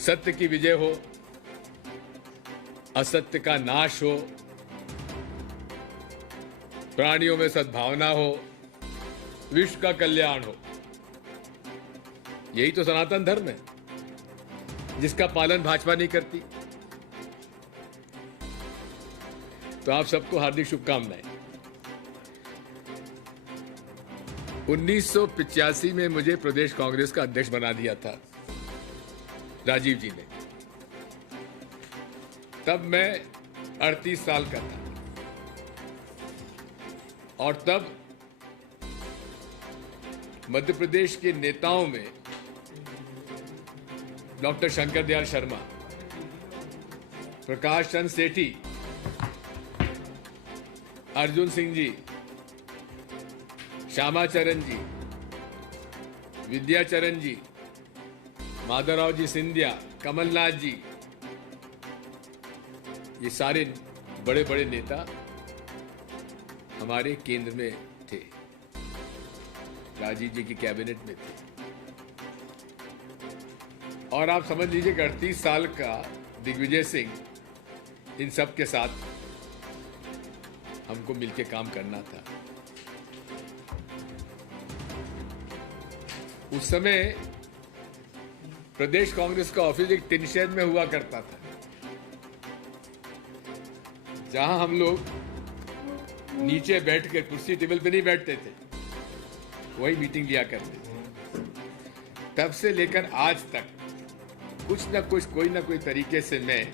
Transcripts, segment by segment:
सत्य की विजय हो, असत्य का नाश हो, प्राणियों में सद्भावना हो, विश्व का कल्याण हो। यही तो सनातन धर्म है, जिसका पालन भाजपा नहीं करती। तो आप सबको हार्दिक शुभकामनाएं। 1985 में मुझे प्रदेश कांग्रेस का अध्यक्ष बना दिया था राजीव जी ने। तब मैं 38 साल का था और तब मध्य प्रदेश के नेताओं में डॉक्टर शंकर दयाल शर्मा, प्रकाश चंद्र सेठी, अर्जुन सिंह जी, श्यामाचरण जी, विद्याचरण जी, माधवराव जी सिंधिया, कमलनाथ जी, ये सारे बड़े बड़े नेता हमारे केंद्र में थे, राजीव जी की कैबिनेट में थे। और आप समझ लीजिए कि 38 साल का दिग्विजय सिंह इन सब के साथ हमको मिलके काम करना था। उस समय प्रदेश कांग्रेस का ऑफिस एक टिन शेड में हुआ करता था, जहां हम लोग नीचे बैठ कर, कुर्सी टेबल पे नहीं बैठते थे, वही मीटिंग लिया करते थे। तब से लेकर आज तक कुछ न कुछ, कोई ना कोई तरीके से मैं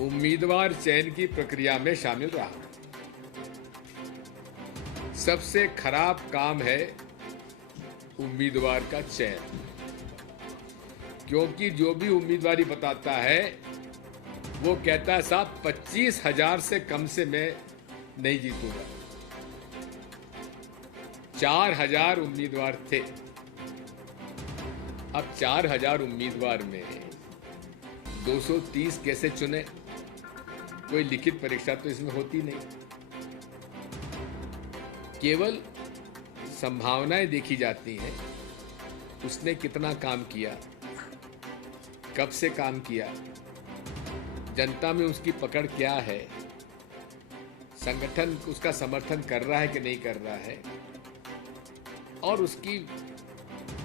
उम्मीदवार चयन की प्रक्रिया में शामिल रहा हूं। सबसे खराब काम है उम्मीदवार का चयन, क्योंकि जो भी उम्मीदवारी बताता है वो कहता है साहब 25,000 से कम से मैं नहीं जीतूंगा। 4,000 उम्मीदवार थे। अब 4,000 उम्मीदवार में 230 कैसे चुने? कोई लिखित परीक्षा तो इसमें होती नहीं, केवल संभावनाएं देखी जाती हैं। उसने कितना काम किया, कब से काम किया, जनता में उसकी पकड़ क्या है, संगठन उसका समर्थन कर रहा है कि नहीं कर रहा है, और उसकी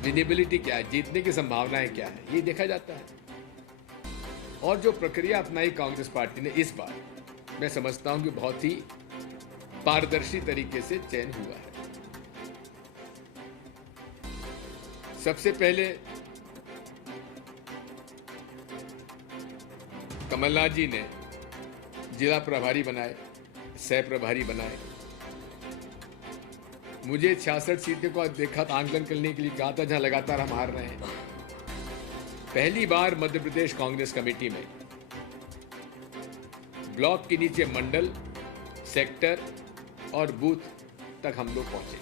विनेबिलिटी क्या है, जीतने की संभावनाएं क्या है, ये देखा जाता है। और जो प्रक्रिया अपनाई कांग्रेस पार्टी ने इस बार, मैं समझता हूं कि बहुत ही पारदर्शी तरीके से चयन हुआ है। सबसे पहले कमलनाथ जी ने जिला प्रभारी बनाए, सह प्रभारी बनाए। मुझे 66 सीटें को देखा था, आंकलन करने के लिए कहा था, जहां लगातार हम हार रहे हैं। पहली बार मध्य प्रदेश कांग्रेस कमेटी में ब्लॉक के नीचे मंडल, सेक्टर और बूथ तक हम लोग पहुंचे।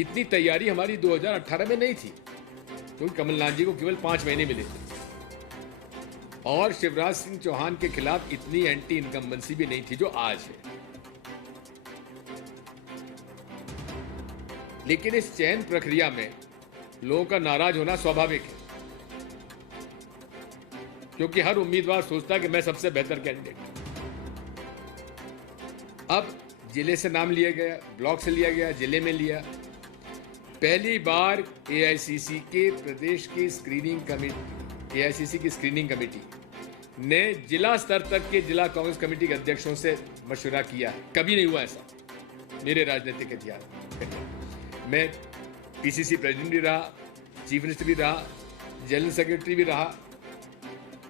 इतनी तैयारी हमारी 2018 में नहीं थी, क्योंकि कमलनाथ जी को केवल 5 महीने मिले थे और शिवराज सिंह चौहान के खिलाफ इतनी एंटी इनकम्बेंसी भी नहीं थी जो आज है। लेकिन इस चयन प्रक्रिया में लोगों का नाराज होना स्वाभाविक है, क्योंकि हर उम्मीदवार सोचता है कि मैं सबसे बेहतर कैंडिडेट। अब जिले से नाम लिया गया, ब्लॉक से लिया गया, जिले में लिया। पहली बार एआईसीसी के प्रदेश की स्क्रीनिंग कमेटी, एआईसीसी की स्क्रीनिंग कमेटी ने जिला स्तर तक के जिला कांग्रेस कमेटी के अध्यक्षों से मशवरा किया है। कभी नहीं हुआ ऐसा मेरे राजनीतिक इतिहास में। मैं पीसीसी प्रेसिडेंट भी रहा, चीफ मिनिस्टर भी रहा, जनरल सेक्रेटरी भी रहा,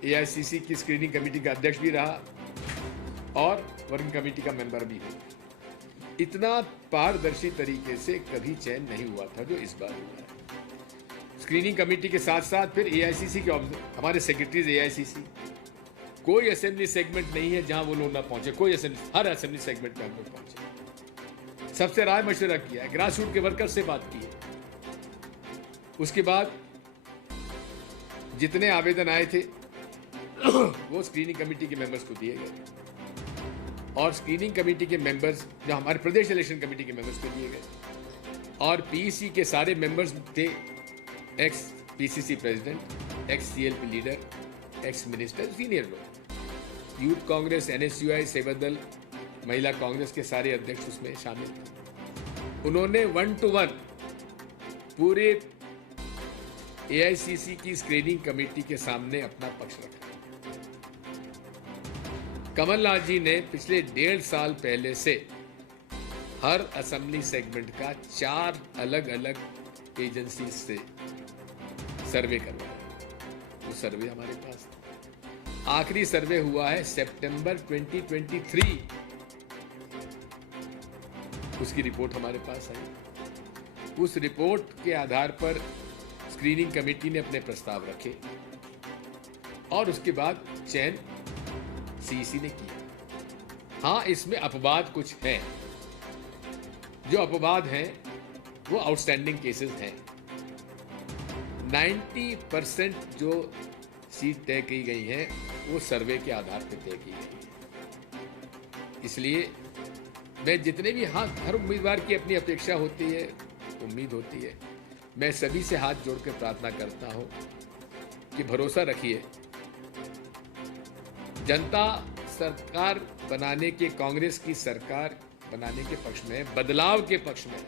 एआईसीसी की स्क्रीनिंग कमेटी का अध्यक्ष भी रहा और वर्किंग कमेटी का मेंबर भी हूं। इतना पारदर्शी तरीके से कभी चयन नहीं हुआ था जो इस बार हुआ है। स्क्रीनिंग कमेटी के साथ साथ फिर एआईसीसी के हमारे सेक्रेटरीज, एआईसीसी, कोई असेंबली सेगमेंट नहीं है जहां वो लोग ना पहुंचे। कोई असेंबली, हर असेंबली सेगमेंट में हम लोग पहुंचे। सबसे राय मशवरा किया है, ग्रास रूट के वर्कर से बात की है। उसके बाद जितने आवेदन आए थे वो स्क्रीनिंग कमेटी के मेंबर्स को दिए गए और स्क्रीनिंग कमेटी के मेंबर्स जो हमारे प्रदेश इलेक्शन कमेटी के मेंबर्स को दिए गए और पीसी के सारे मेंबर्स थे x PCC president, x CLP leader, ex minister, senior लोग, यूथ कांग्रेस, एनएसयूआई, सेवादल, महिला कांग्रेस के सारे अध्यक्ष उसमें शामिल थे। उन्होंने 1 to 1 पूरे एआईसीसी की स्क्रीनिंग कमेटी के सामने अपना पक्ष रखा। कमलनाथ जी ने पिछले 1.5 साल पहले से हर असेंबली सेगमेंट का 4 अलग अलग एजेंसी से सर्वे करवाया। वो सर्वे हमारे पास था। आखिरी सर्वे हुआ है सितंबर 2023। उसकी रिपोर्ट हमारे पास आई। उस रिपोर्ट के आधार पर स्क्रीनिंग कमेटी ने अपने प्रस्ताव रखे और उसके बाद चयन सीईसी ने किया। हाँ, इसमें अपवाद कुछ हैं। जो अपवाद हैं वो आउटस्टैंडिंग केसेस हैं। 90% जो सीट तय की गई हैं वो सर्वे के आधार पर तय की गई है। इसलिए मैं जितने भी हर उम्मीदवार की अपनी अपेक्षा होती है, उम्मीद होती है, मैं सभी से हाथ जोड़ कर प्रार्थना करता हूं कि भरोसा रखिए, जनता सरकार बनाने के, कांग्रेस की सरकार बनाने के पक्ष में, बदलाव के पक्ष में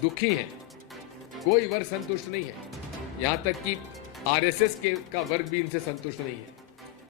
दुखी हैं। कोई वर्ग संतुष्ट नहीं है, यहां तक कि आरएसएस का वर्ग भी इनसे संतुष्ट नहीं है।